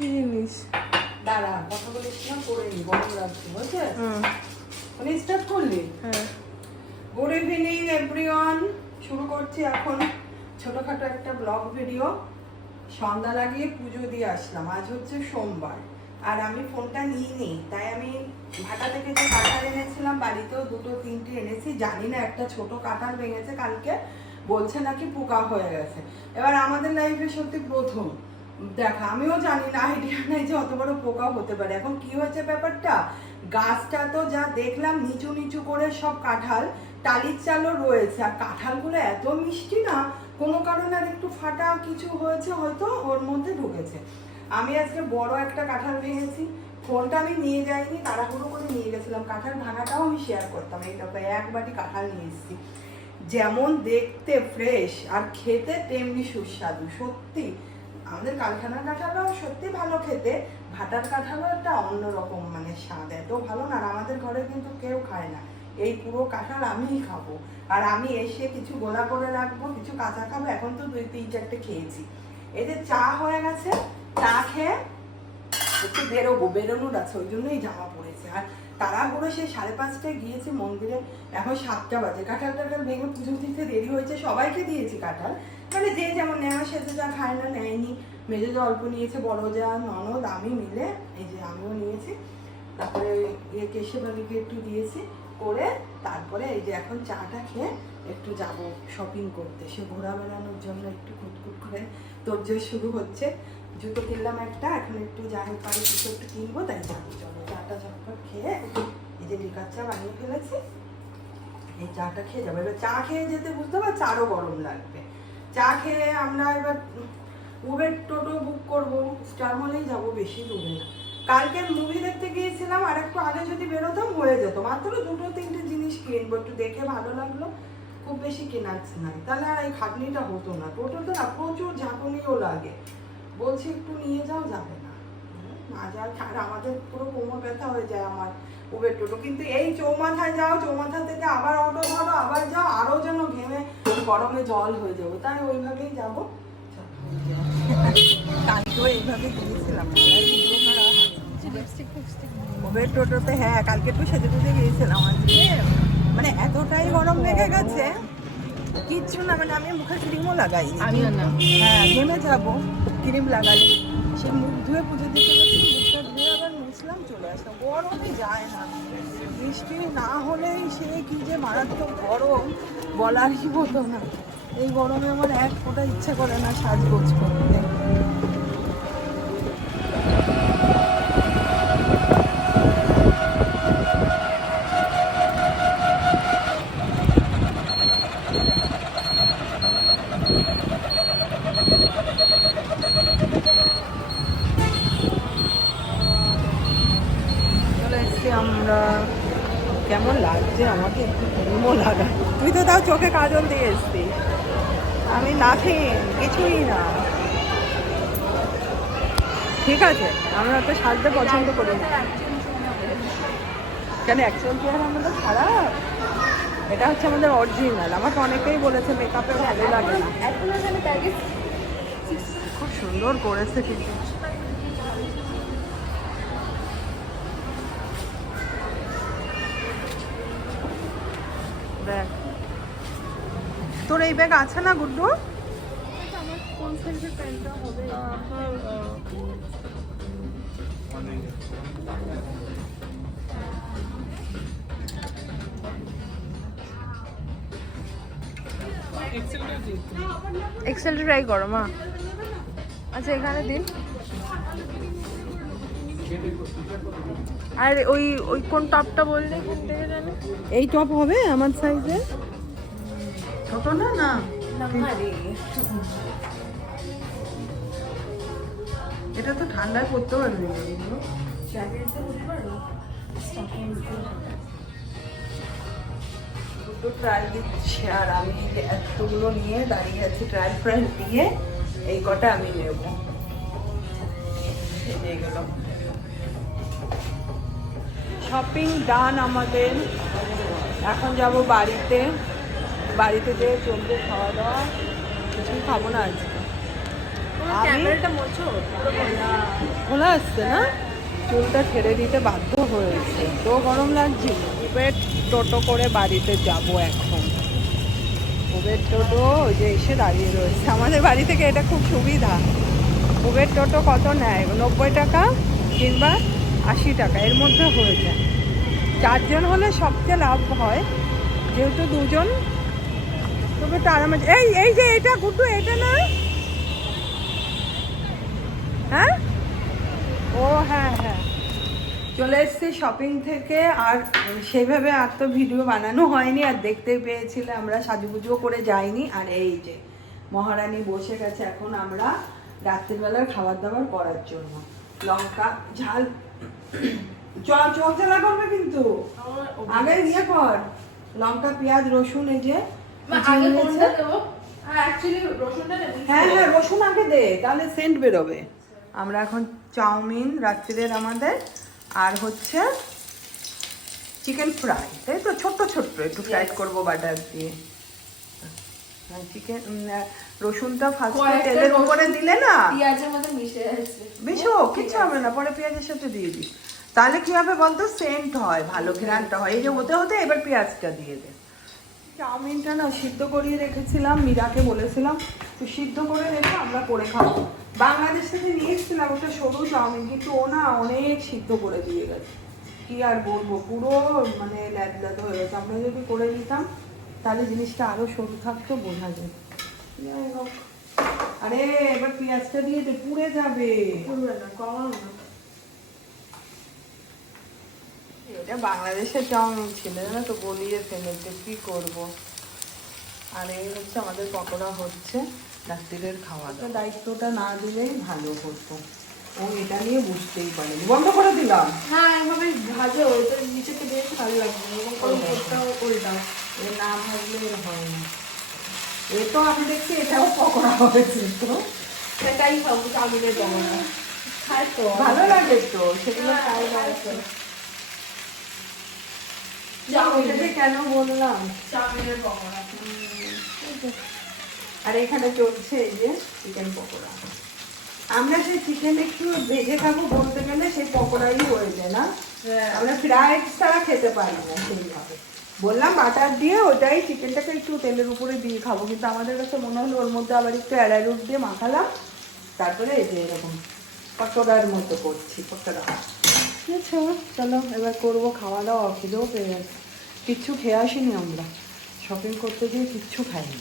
কি জিনিস? দাঁড়া, কথা বলেছিলাম করে নি, গরম লাগছে, বুঝছিস? মানে স্টার্ট করলি? হ্যাঁ। Good evening everyone. শুরু করছি এখন ছোটখাটো একটা ব্লগ ভিডিও। সন্ধ্যা লাগিয়ে পুজো দিয়ে আসলাম। আজ হচ্ছে সোমবার, আর আমি ফোনটা নিয়ে নিই, তাই আমি ঢাকা থেকে যে কাঁঠাল এনেছিলাম, বাড়িতেও দুটো তিনটে এনেছি। জানি না, একটা ছোট কাঁঠাল ভেঙেছে কালকে, বলছে নাকি পোকা হয়ে গেছে। এবার আমাদের লাইফে সত্যি প্রথম দেখা, আমিও জানি না, আইডিয়া নেই যে অত বড় পোকা হতে পারে। এখন কি হয়েছে ব্যাপারটা, গাছটা তো যা দেখলাম নিচু নিচু করে সব কাঁঠাল, টালির চালও রয়েছে, আর কাঁঠালগুলো এত মিষ্টি না, কোনো কারণে আর একটু ফাটা কিছু হয়েছে, হয়তো ওর মধ্যে ঢুকেছে। আমি আজকে বড় একটা কাঁঠাল ভেঙেছি, ফোনটা আমি নিয়ে যাইনি, তাড়াহুড়ো করে নিয়ে গেছিলাম। কাঁঠাল ভাঙাটাও আমি শেয়ার করতাম। এইটা প্রায় এক বাটি কাঁঠাল নিয়ে এসেছি। যেমন দেখতে ফ্রেশ আর খেতে তেমনি সুস্বাদু। সত্যি আমাদের কারখানার কাঁঠালও সত্যি ভালো খেতে, ভাটার কাঁঠালও একটা অন্যরকম মানে স্বাদ, এত ভালো না। আর আমাদের ঘরে কিন্তু কেউ খায় না, এই পুরো কাঁঠাল আমিই খাবো। আর আমি এসে কিছু গোলা করে রাখবো, কিছু কাঁচা খাবো। এখন তো 2-3-4টে খেয়েছি। এই যে চা হয়ে গেছে, চা খেয়ে একটু বেরোনোর আছে, ওই জন্যই জামা পড়েছে। আর তাড়াহুড়ো সেই 5:30টায় গিয়েছি মন্দিরে, এখন 7টা বাজে। কাঁঠাল টাঠাল ভেঙে পুজো দিতে দেরি হয়েছে, সবাইকে দিয়েছি কাঁঠাল, মানে যে যেমন নেওয়া সেজে যা খায় না নেয়নি। মেজে যা অল্প নিয়েছে, বড় যা ননদ আমি মিলে, এই যে আমিও নিয়েছি। তারপরে কেশব আলীকে একটু দিয়েছি করে, তারপরে এই যে এখন চাটা খেয়ে একটু যাব শপিং করতে। সে ঘোরা বেড়ানোর জন্য একটু খুঁতখুত করে তোড়জোড় শুরু হচ্ছে। জুতো কিনলাম একটা, এখন একটু যাই পারি কিছু একটু কিনবো, তাই যাবো। চলো চাটা ঝটপট খেয়ে, এই যে লিকার চা বানিয়ে ফেলেছি, এই চাটা খেয়ে যাবো। এবার চা খেয়ে যেতে বুঝতে পারছি আরও গরম লাগবে। চা খেয়ে আমরা এবার উবের টোটো বুক করবো, স্টার মলেই যাবো, বেশি দূরে না। কালকে মুভি দেখতে গিয়েছিলাম, আর একটু আগে যদি বেরোতাম হয়ে যেত। মাত্র 2-3টে জিনিস কিনবো, একটু দেখে ভালো লাগলো, খুব বেশি কেনার নাই, তাহলে আর এই খাটনিটা হতো না। টোটোতে না প্রচুর ঝাঁকুনিও লাগে, বলছি একটু নিয়ে যাও, যাবে না, না যাও। আর আমাদের পুরো কোমর ব্যথা হয়ে যায় আমার উবের টোটো। কিন্তু এই চৌমাথায় যাও, চৌমাথা থেকে আবার অটো ধরো, আবার যাও, আরও যেন ঘেমে গরমে জল হয়ে যাবো, তাই ওইভাবেই যাবো। কালকেও এইভাবে গিয়েছিলাম, উবের টোটোতে। হ্যাঁ, কালকে একটু সেজে গুজে গিয়েছিলাম। আজকে মানে এতটাই গরম লেগে গেছে, কিচ্ছু না, মানে আমি মুখে ক্রিমও লাগাইনি। হ্যাঁ, ঘেমে যাবো, ক্রিম লাগাই। সে মুখ ধুয়ে পুজো দিতে গেছি, মুখটা ধুয়ে আবার মুছলাম, চলে আসলাম। গরমে যায় না, বৃষ্টি না হলেই সে কি যে মারাত্মক গরম, বলারই মতো না। এই গরমে আমার এক ফোঁটা ইচ্ছা করে না সাজগোজ করতে। আমরা কেমন লাগছে, আমাকে একটু ক্রিমও লাগা। তুই তো তাও চোখে কাজল দিয়ে এসছিস, আমি নাথিং, কিছুই না। ঠিক আছে, আমরা তো সাজতে পছন্দ করি না। কেন অ্যাকচুয়াল চেহারা আমাদের খারাপ? এটা হচ্ছে আমাদের অরিজিনাল। আমাকে অনেকেই বলেছে মেকআপে ভালো লাগে না। খুব সুন্দর করেছে কিন্তু। ব্যাগ তোর এই ব্যাগ আছে না গুড্ডু? কোন সাইজের প্যান্টটা হবে? এক্সেল ট্রাই করো মা। আচ্ছা, এখানে দিন। আর ওই ওই কোন টপটা বললে, কোন থেকে জানে? এই টপ হবে আমার সাইজে, ছোট না না। এটা তো ঠান্ডায় পড়তে পারবে, দুটো ট্রায়াল দিচ্ছে, আর আমি এতগুলো নিয়ে দাঁড়িয়ে আছি। ট্রায়াল ফ্রায়াল দিয়ে এই কটা আমি নেব। গেল শপিং ডান আমাদের। এখন যাব বাড়িতে, বাড়িতে যেয়ে চলবে খাওয়া দাওয়া। কিছুই খাবো না আজকে। ক্যামেরাটা মোছো। না খোলা আসছে না, চুলটা ছেড়ে দিতে বাধ্য হয়েছে। তো গরম লাগছে। উবের টোটো করে বাড়িতে যাব এখন। উবের টোটো ওই যে এসে দাঁড়িয়ে রয়েছে আমাদের বাড়ি থেকে, এটা খুব সুবিধা। উবের টোটো কত নেয়, 90 টাকা কিংবা 80 টাকা, এর মধ্যে হয়ে যায়। 4 জন হলে সবচেয়ে লাভ হয়, যেহেতু 2 জন তবে তো আরামে। এই এই যে এটা গুড্ডু, এটা না? হ্যাঁ, ও হ্যাঁ হ্যাঁ, চলে এসেছি শপিং থেকে। আর সেইভাবে আর তো ভিডিও বানানো হয়নি, আর দেখতে পেয়েছিলে আমরা সাজুগুজুও করে যাইনি। আর এই যে মহারানী বসে গেছে এখন আমরা রাত্রিবেলার খাবার দাবার করার জন্য। লঙ্কা ঝাল, চোখ জ্বালা করবে কিন্তু, আগে ইয়ে কর। লঙ্কা পেঁয়াজ রসুন এই যে হ্যাঁ হ্যাঁ, রসুন আগে দে, তাহলে সেন্ট বেরোবে। আমরা এখন চাউমিন রাত্রিরের আমাদের, আর হচ্ছে চিকেন ফ্রাই, তাই তো? ছোট্ট ছোট্ট একটু ফ্রাই করবো বাটার দিয়ে। চিকেন রসুনটা ফার্স্টে তেলের উপরে দিলে না, পেঁয়াজের মধ্যে মিশে যাচ্ছে, মিশো কিছু হবে না, পরে পেঁয়াজের সাথে দিয়ে দিই। তাহলে কি হবে বলতো, সেন্ট হয়, ভালো ঘ্রাণটা হয়। এই যে হতে হতে এবার পেঁয়াজটা দিয়ে দে। চাউমিনটা না সিদ্ধ করিয়ে রেখেছিলাম, মীরাকে বলেছিলাম তুই সিদ্ধ করে রেখে আমরা করে খাবো। বাংলাদেশ থেকে নিয়ে এসেছিলাম ওটা সরু চাউমিন, কিন্তু ও না অনেক সিদ্ধ করে দিয়ে গেছে। কি আর বলবো, পুরো মানে ল্যাদ হয়ে গেছে। আমরা যদি করে নিতাম তাহলে জিনিসটা আরো সরু থাকতো, বোঝা যায়। যাই হোক, আরে এবার পেঁয়াজটা দিয়ে দে, পুড়ে যাবে। এটা বাংলাদেশের চাউমিন ছিল না তো, গলিয়ে ফেলেছে, কি করব। আর এই হচ্ছে আমাদের পকোড়া হচ্ছে রাত্রিরের খাওয়া দাওয়া। দায়িত্বটা না দিলেই ভালো হতো, ও এটা নিয়ে বুঝতেই পারেনি। বন্ধ করে দিলাম। হ্যাঁ এভাবে ভাজো, ওটা নিচে থেকে বেশ ভালো লাগবে, এরকম করে ওটাও উল্টাও। এ না ভাজলে এর হয় না। এ তো আমি দেখছি এটাও পকোড়া হয়েছে, তো সেটাই খাবো, চাউমিনের পকোড়া খাই তো ভালো লাগে তো, সেগুলো খাই লাগছে। কেন বললাম চাউমিনের পকোড়া। আর এখানে চলছে এই যে চিকেন পকোড়া। আমরা সেই চিকেন একটু ভেজে খাবো বলতে গেলে, সেই পকোড়াই হয়ে যায় না। আমরা ফ্রাইড ছাড়া খেতে পারি না সেইভাবে। বললাম বাটার দিয়ে ওটাই চিকেনটাকে একটু তেলের উপরে দিয়ে খাবো, কিন্তু আমাদের কাছে মনে হলো ওর মধ্যে আবার একটু অ্যারারুট দিয়ে মাখালাম, তারপরে এই যে এরকম পকোড়ার মতো করছি পকোড়া। আচ্ছা চলো এবার করবো খাওয়া দাওয়া, খিদেও পেয়ে গেছে। কিচ্ছু খেয়ে আসিনি আমরা, শপিং করতে গিয়ে কিচ্ছু খাইনি।